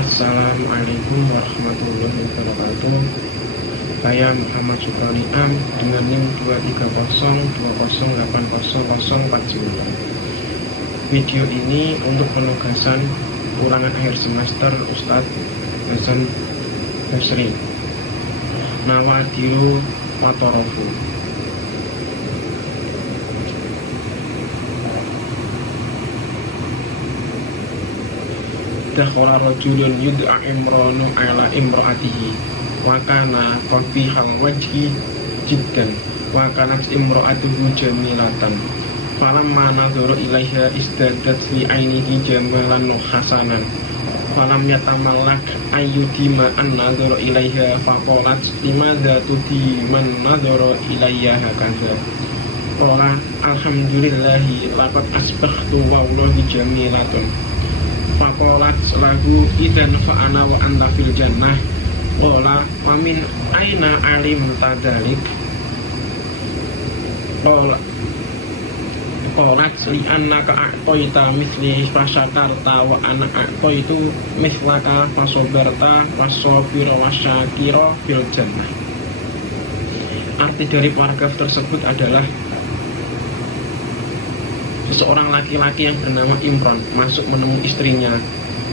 Assalamualaikum warahmatullahi wabarakatuh. Saya Muhammad Sukrani Am dengan NIM 23020808049. Video ini untuk penugasan ulangan akhir semester Ustadz Hasan Basri, Nawadiru Watorofu. Dakhala rajulun yud'a Imranu ala imra'atihi wa kana qabihal wajhi jiddan wa kanat imra'atuhu jamilatan falamma nadhara ilaiha izdadat li ainihi jamalan hasanan falam yatamallak ayyudima an nadhara ilaiha faqalat limadza tudiman nadhara ilayya hakadha qala alhamdulillahi laqad asbahtu wallahi jamilatun faqalat lahu idzan fa'ana wa anta fil jannah qala wa min aina alimta dzalik qalat li annaka a'taita misli fasyakarta wa ana a'taitu mislaka fasabarta wasabira wasyakira fil jannah. Arti dari paragraf tersebut adalah seseorang laki-laki yang bernama Imran masuk menemui istrinya.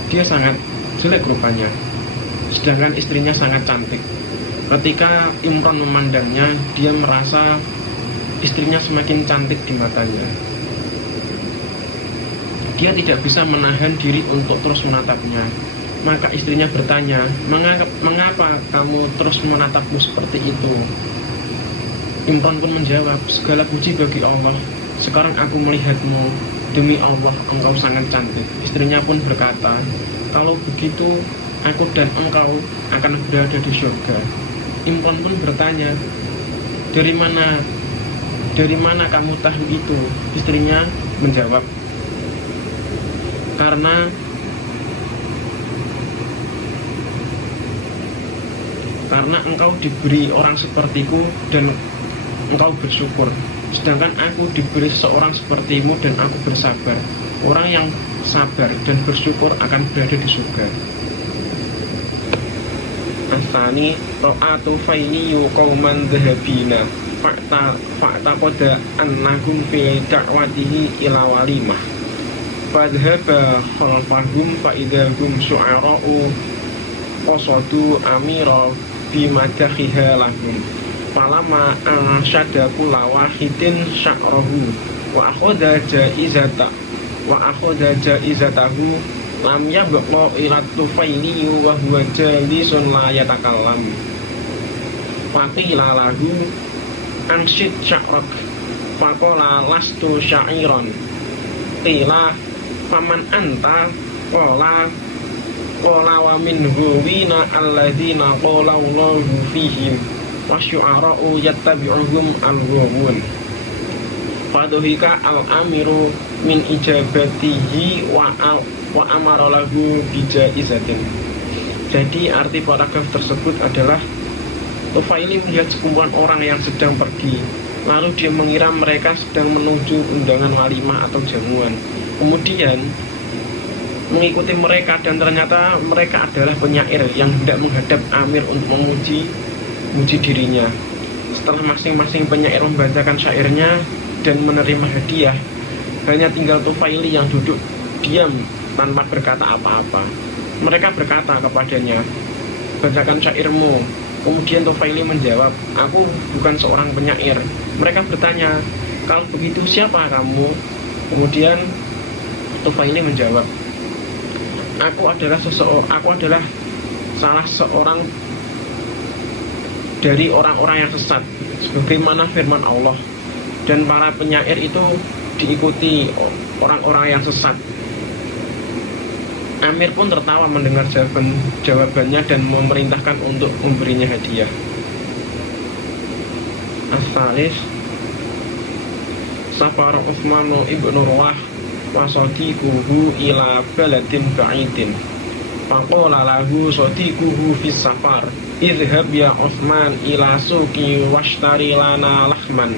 Dia sangat jelek rupanya, sedangkan istrinya sangat cantik. Ketika Imran memandangnya, dia merasa istrinya semakin cantik di matanya. Dia tidak bisa menahan diri untuk terus menatapnya. Maka istrinya bertanya, mengapa kamu terus menatapku seperti itu? Imran pun menjawab, segala puji bagi Allah. Sekarang aku melihatmu, demi Allah engkau sangat cantik. Istrinya pun berkata, kalau begitu aku dan engkau akan berada di surga. Imran pun bertanya, dari mana kamu tahu itu? Istrinya menjawab, karena engkau diberi orang sepertiku dan engkau bersyukur, sedangkan aku diberi seorang sepertimu dan aku bersabar. Orang yang sabar dan bersyukur akan berada di surga. Asani ro'atu fainiyu qauman dhahabina fa'ta qada annahum fi da'watihi ila walimah fadhaba khalfahum fa'idahum syu'ara'u qasadu amira bimadakhiha lahum falama ansyada kula wahidin sya'rahu wa akhadha jaizatahu lam yabqa ila tufaili wa huwa jalisun la yatakallam faqila lahu anshid sya'rak faqala lastu sya'iran qila faman anta qala wa minhu wina alladzina qala Allahu fihim wasyu'ara'u yattabi'uhum al-ghawun fadhuhika al-amiru min ijabatihi wa amara lahu bijaizatin. Jadi arti paragraf tersebut adalah Tufaili melihat sekumpulan orang yang sedang pergi, lalu dia mengira mereka sedang menuju undangan walimah atau jamuan. Kemudian mengikuti mereka dan ternyata mereka adalah penyair yang hendak menghadap amir untuk memuji dirinya. Setelah masing-masing penyair membacakan syairnya dan menerima hadiah, hanya tinggal Tufaili yang duduk diam tanpa berkata apa-apa. Mereka berkata kepadanya, bacakan syairmu. Kemudian Tufaili menjawab, aku bukan seorang penyair. Mereka bertanya, kalau begitu siapa kamu? Kemudian Tufaili menjawab, aku adalah salah seorang dari orang-orang yang sesat, sebagaimana firman Allah, dan para penyair itu diikuti orang-orang yang sesat. Amir pun tertawa mendengar jawabannya dan memerintahkan untuk memberinya hadiah. As-salis safara Utsmanu ibnu Ruwah wa sadiquhu ila baladin ba'idin faqala lahu sadiquhu fis safar idhhab ya Utsman ila suqi washtari lana lahman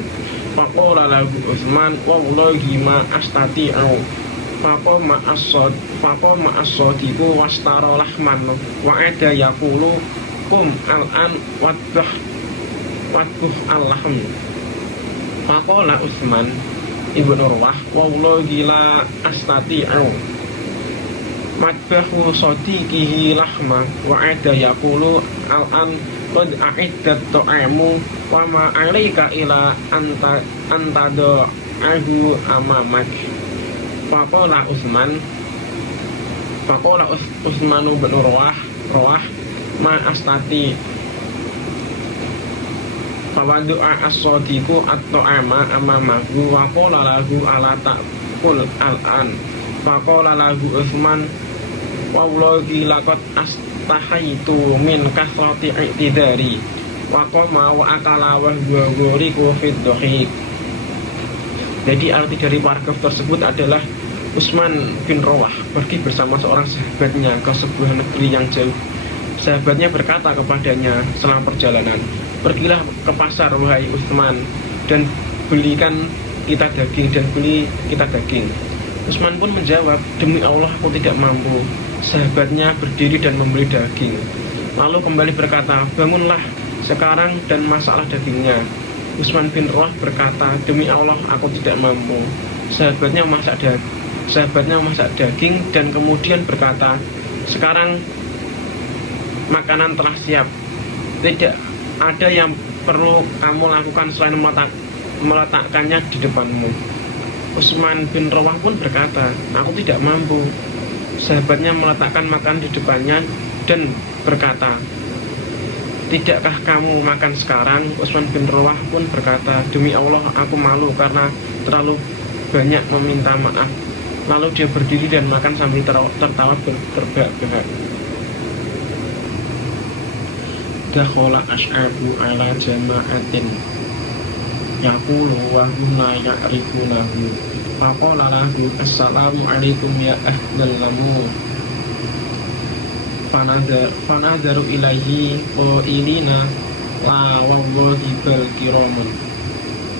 faqala lahu Utsman wallahi ma astati'u Faqoma as-sadiqu wastara lahman wa ada yaqulu kum al-an wadbah al-lahm. Faqala Utsman ibnu Urwah wallahi la astati'u madbahu sadiqihi lahma wa ada yaqulu al-an qad a'iddat ta'amu wa ma 'alaika ila antada ahu amamak. Faqala Utsman bin Urwah ma astati fawadu'a as-sadiqu at-ta'ama amamahu wa qala lahu ala ta'kul al-an. Faqala lahu Utsman wallahi laqad astahaitu min kasrati i'tidari wa qama wa akala wa ghuriqu fid dhahik. Jadi arti dari paragraf tersebut adalah Utsman bin Urwah pergi bersama seorang sahabatnya ke sebuah negeri yang jauh. Sahabatnya berkata kepadanya selama perjalanan, pergilah ke pasar wahai Utsman dan belikan kita daging. Utsman pun menjawab, demi Allah aku tidak mampu. Sahabatnya berdiri dan membeli daging. Lalu kembali berkata, bangunlah sekarang dan masaklah dagingnya. Utsman bin Urwah berkata, demi Allah aku tidak mampu. Sahabatnya memasak daging dan kemudian berkata, sekarang makanan telah siap. Tidak ada yang perlu kamu lakukan selain meletakkannya di depanmu. Utsman bin Urwah pun berkata, aku tidak mampu. Sahabatnya meletakkan makanan di depannya dan berkata, tidakkah kamu makan sekarang? Utsman bin Urwah pun berkata, demi Allah aku malu karena terlalu banyak meminta maaf. Lalu dia berdiri dan makan sambil tertawa terbahak-bahak. Dakhala ashabu ala jama'atin yaqulu wa hum la ya'rifunahu. Faqala lahu assalamu alaikum ya ahlal lamur. Fanadaru ilaihi qailina la wallahi bal kiramun.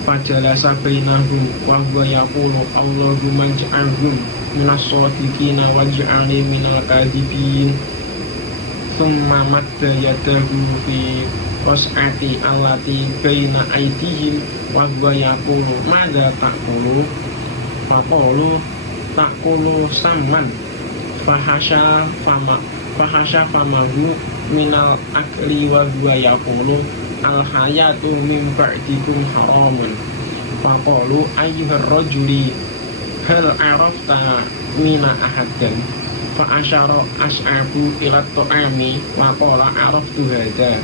Fajalasa bainahum wa huwa yaqulu Allahumma ij'alhum minas shadiqina waj'alni minal kadhibin. Summa madda yadahu fi qas'ati allati baina aydihim wa huwa yaqulu madza ta'kulu. Faqalu ta'kulu samman fahasha famahu minal akli wa huwa yaqulu al hayatu min ba'dikum haramun. Faqalu ayyuhar rajuli hal arafta mina ahadan. Fa asyara as'abu ila ta'ami wa qala araftu hadha.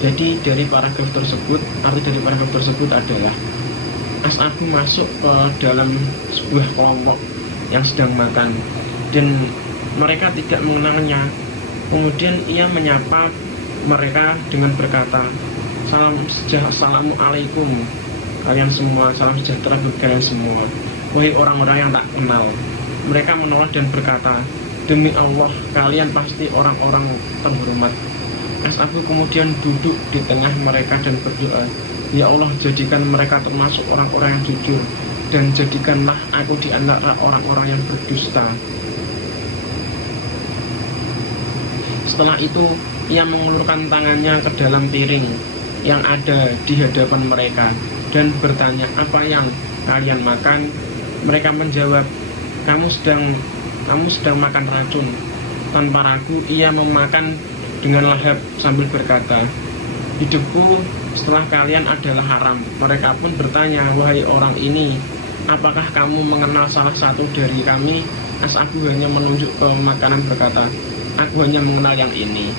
Jadi dari paragraf tersebut, arti dari paragraf tersebut adalah As'abu masuk ke dalam sebuah kelompok yang sedang makan dan mereka tidak mengenalnya. Kemudian ia menyapa mereka dengan berkata, Assalamualaikum kalian semua, salam sejahtera bagi kalian semua, wahai orang-orang yang tak kenal. Mereka menolak dan berkata, demi Allah kalian pasti orang-orang terhormat. As'abu kemudian duduk di tengah mereka dan berdoa, ya Allah jadikan mereka termasuk orang-orang yang jujur dan jadikanlah aku di antara orang-orang yang berdusta. Setelah itu ia mengulurkan tangannya ke dalam piring yang ada di hadapan mereka dan bertanya, apa yang kalian makan? Mereka menjawab, kamu sedang makan racun. Tanpa ragu ia memakan dengan lahap sambil berkata, hidupku setelah kalian adalah haram. Mereka pun bertanya, wahai orang ini, apakah kamu mengenal salah satu dari kami? As'abu hanya menunjuk ke makanan berkata, aku hanya mengenal yang ini.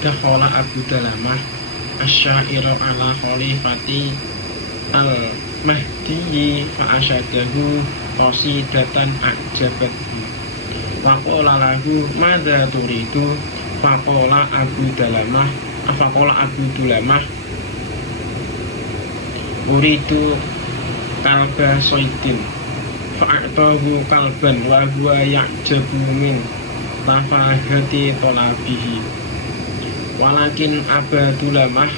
Dakhala Abu Dalamah asya'iru ala khalifati al-mahdi fa'asyadahu qasidatan a'jabathu. Faqala lahu madza turidu? Faqala Abu Dalamah uridu kalba soidin. Fa'atahu kalban wa huwa ya'jabu min tafahati talabihi. Walakin Abu Dalamah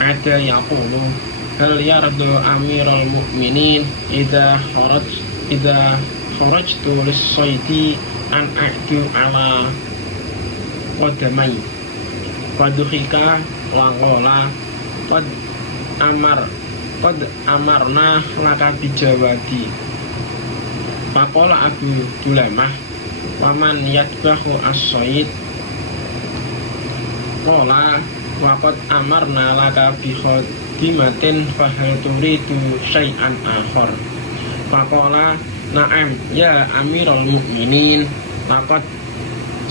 ada yaqulu hal yardu amiral mu'minin idza kharajtu lis-sayti an a'du ala qadamai faduhika wa qala qad amarna laka bijawadi faqala Abu Dulamah waman yatbahu as-sayd qala waqad amarna laka bi khadimatin fahal turidu syai'an akhar faqala na'am ya amiral mu'minin laqad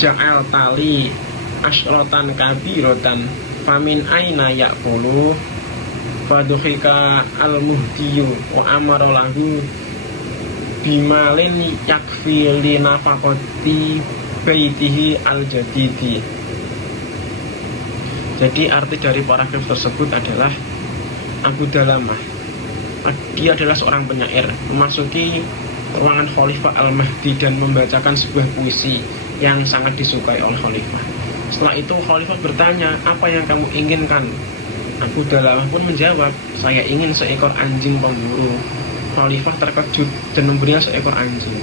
ja'al tali asyratan kabiratan famin aina ya'kulu faduhika al-muhdiyu wa amara lahu bimalin yakfi li nafaqati baitihi al-jadidi. Jadi arti dari paragraf tersebut adalah Abu Dalamah, dia adalah seorang penyair, memasuki ruangan Khalifah Al-Mahdi dan membacakan sebuah puisi yang sangat disukai oleh Khalifah. Setelah itu Khalifah bertanya, apa yang kamu inginkan? Abu Dalamah pun menjawab, saya ingin seekor anjing pemburu. Khalifah terkejut dan memberinya seekor anjing.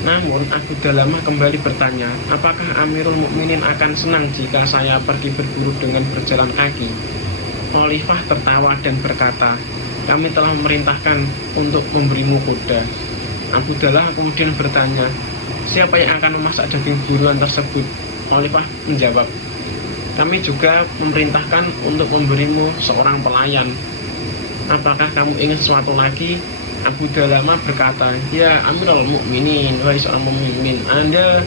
Namun Abu Dalamah kembali bertanya, apakah Amirul Mukminin akan senang jika saya pergi berburu dengan berjalan kaki? Khalifah tertawa dan berkata, kami telah memerintahkan untuk memberimu kuda. Abu Dalamah kemudian bertanya, siapa yang akan memasak daging buruan tersebut? Khalifah menjawab, kami juga memerintahkan untuk memberimu seorang pelayan. Apakah kamu ingin sesuatu lagi? Abu Dalamah berkata, ya Amirul Mukminin, wahai seorang pemimpin, Anda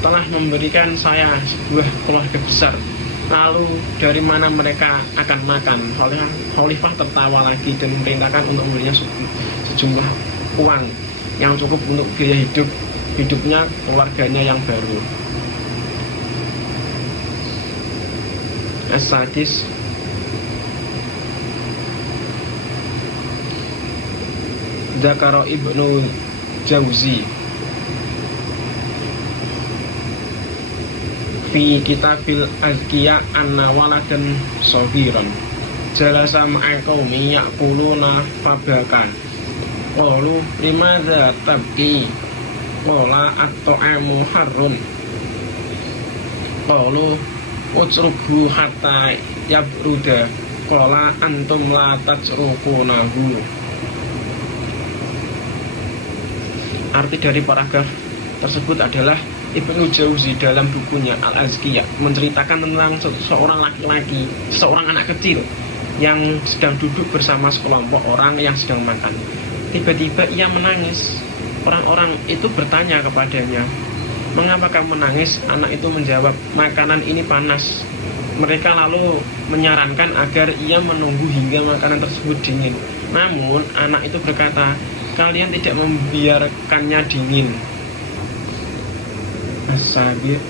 telah memberikan saya sebuah keluarga besar. Lalu dari mana mereka akan makan? Khalifah tertawa lagi dan memerintahkan untuk memberinya sejumlah uang yang cukup untuk biaya hidupnya keluarganya yang baru. As-Sadis Dzakara Ibnu Jauzi fi kitabil azkiya anna waladan saghiran jalasa ma'a qaumi ya'kuluna fabaka qalu limadza tabki qala at-ta'amu harrun qalu utsrubu hatta yabruda qala antum la tatsrukunahu. Arti dari paragraf tersebut adalah Ibnu Jauzi dalam bukunya Al-Azkiyah menceritakan tentang seorang laki-laki, seorang anak kecil yang sedang duduk bersama sekelompok orang yang sedang makan. Tiba-tiba ia menangis. Orang-orang itu bertanya kepadanya, mengapa kamu menangis? Anak itu menjawab, makanan ini panas. Mereka lalu menyarankan agar ia menunggu hingga makanan tersebut dingin. Namun anak itu berkata, kalian tidak membiarkannya dingin. As-Sabi'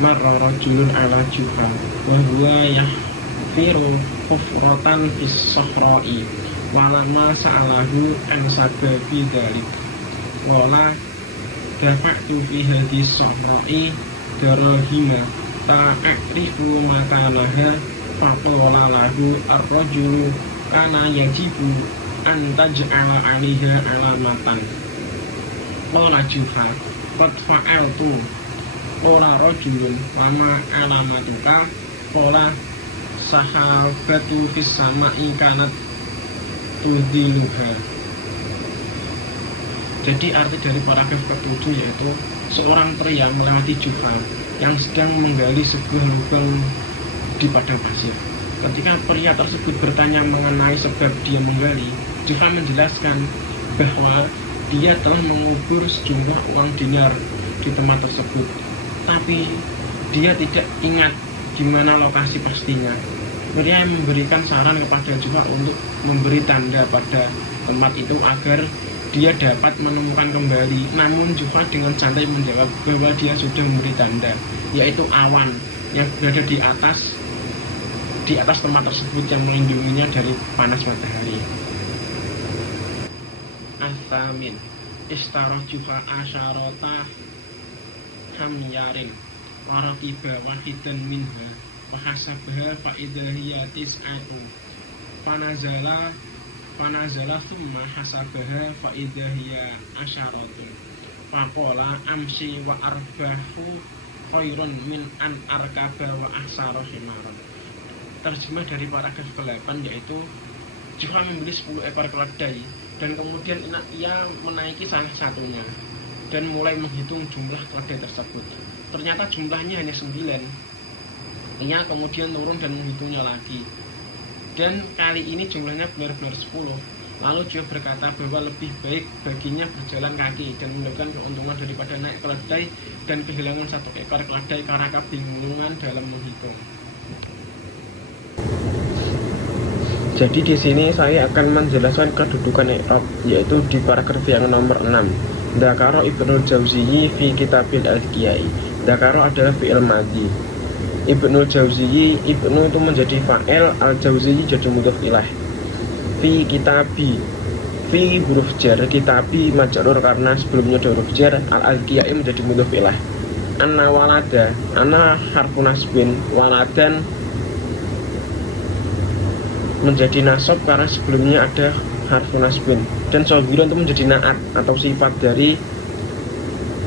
marra rajulun ala juha wa huwa yahfiru hufratan fis sahra'i wa lamma sa'alahu an sababi dzalik wala dafa'tu fi hadhihi sahra'i darahima ta'rifu makanaha faqala lahu ar-rajulu kana yajibu antaj'ala 'alaiha alamatan qala juha qad fa'altu qala rajulun wama alamatuka qala sahabatu fis sama'i kanat tudhiluha. Jadi arti dari paragraf ke-7 yaitu seorang pria melewati Juha yang sedang menggali sebuah lubang di padang pasir. Ketika pria tersebut bertanya mengenai sebab dia menggali, Juha menjelaskan bahwa dia telah mengubur sejumlah uang dinar di tempat tersebut, tapi dia tidak ingat di mana lokasi pastinya. Pria memberikan saran kepada Juha untuk memberi tanda pada tempat itu agar dia dapat menemukan kembali. Namun Juha dengan santai menjawab bahwa dia sudah memberi tanda, yaitu awan yang berada di atas tempat tersebut yang melindunginya dari panas matahari. As-Samin Istarah Juha asyarata hamyarin warakiba wahidan minha wahasabaha fa'idah hiya tis'atu Panazala Panazala thumma hasabaha fa idza hiya asyaratun. Faqala amsi wa arbahu khairun min an arkaba wa ahsara himaran. Terjemah dari paragraf ke-8 yaitu Juha membeli 10 ekor keledai dan kemudian ia menaiki salah satunya dan mulai menghitung jumlah keledai tersebut. Ternyata jumlahnya hanya 9. Ia kemudian turun dan menghitungnya lagi. Dan kali ini jumlahnya benar-benar 10. Lalu dia berkata bahwa lebih baik baginya berjalan kaki dan mendapatkan keuntungan daripada naik keledai dan kehilangan 1 ekor keledai karena kebingungan dalam menghitung. Jadi di sini saya akan menjelaskan kedudukan i'rab, yaitu di paragraf yang nomor 6. Dzakara Ibnul Jauziyi fi Kitabil Adhkiyai. Dzakara adalah fi'il madhi. Ibnul Jauziyi, Ibnu itu menjadi fa'il, al-Jauziyi jadi mudhof ilaih. Fi kitabi, fi huruf jar, kitabi majrur karena sebelumnya ada huruf jar, al-Adhkiyai menjadi mudhof ilaih. Anna walada, anna harfu nasbin, waladan menjadi nasab karena sebelumnya ada harfu nasbin, dan sobiran itu menjadi naat atau sifat dari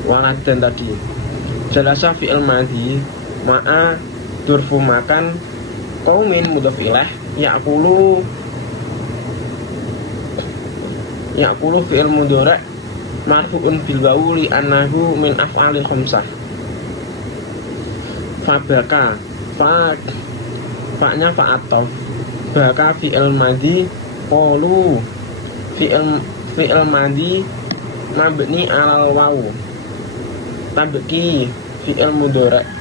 waladan tadi. Jalasa fi'il madhi ma'a durfu makan qaumin mudhof ilaih, ya'kulu fi'il mudhari' marfu'un bil wawu li annahu min af'alil khamsah. Fabaka fa'nya fa'atof, baka fi'il madhi, qalu fi'il madhi mabni alal wawu, tabki fi'il mudhari'.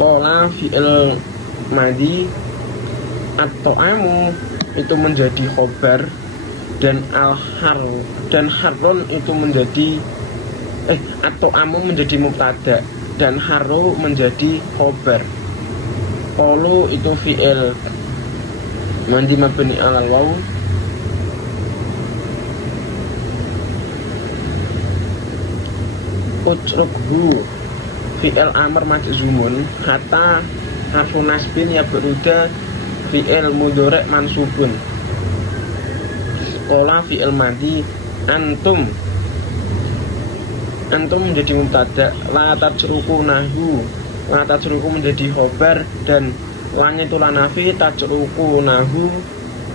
Qala fi'il madhi, at-ta'amu itu menjadi khobar, dan harun itu menjadi atau amu menjadi mubtada dan haru menjadi khobar. Qalu itu fi'il madhi mabni alal waw, utrukhu fi'il amr majzumun, hatta harfu nasbin ya beruda fi'il mudhari' mansubun. Qala fi'il madhi, antum menjadi mubtada, la tajruku nahu, la tajruku menjadi khobar, dan lanya itu lanafi, tajruku nahu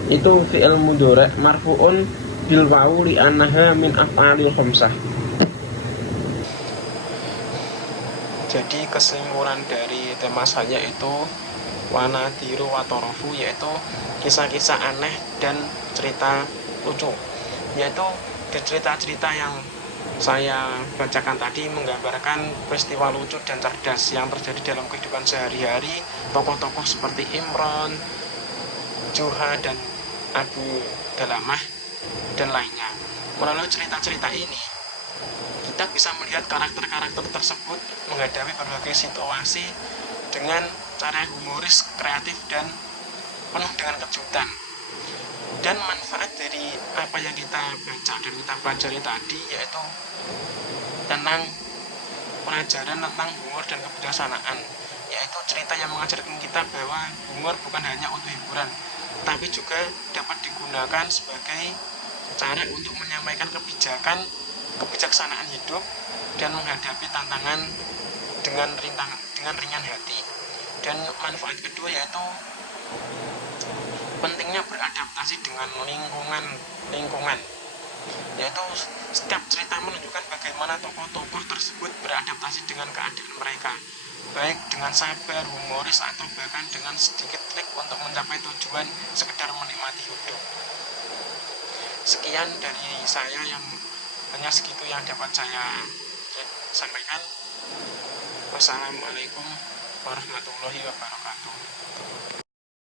itu fi'il mudhari' marfu'un bil wawu li annaha min af'alil khamsah. Jadi kesimpulan dari tema saya itu wanadiru watorofu, yaitu kisah-kisah aneh dan cerita lucu, yaitu cerita-cerita yang saya bacakan tadi menggambarkan peristiwa lucu dan cerdas yang terjadi dalam kehidupan sehari-hari tokoh-tokoh seperti Imron, Juha, dan Abu Dalamah dan lainnya. Melalui cerita-cerita ini kita bisa melihat karakter-karakter tersebut menghadapi berbagai situasi dengan cara humoris, kreatif, dan penuh dengan kejutan. Dan manfaat dari apa yang kita baca dan kita pelajari tadi yaitu tentang pelajaran tentang humor dan kebijaksanaan, yaitu cerita yang mengajarkan kita bahwa humor bukan hanya untuk hiburan, tapi juga dapat digunakan sebagai cara untuk menyampaikan kebijaksanaan hidup dan menghadapi tantangan dengan ringan hati. Dan manfaat kedua yaitu pentingnya beradaptasi dengan lingkungan, yaitu setiap cerita menunjukkan bagaimana tokoh-tokoh tersebut beradaptasi dengan keadaan mereka, baik dengan sabar, humoris, atau bahkan dengan sedikit trik untuk mencapai tujuan sekedar menikmati hidup. Sekian dari saya, yang hanya segitu yang dapat saya sampaikan. Wassalamualaikum warahmatullahi wabarakatuh.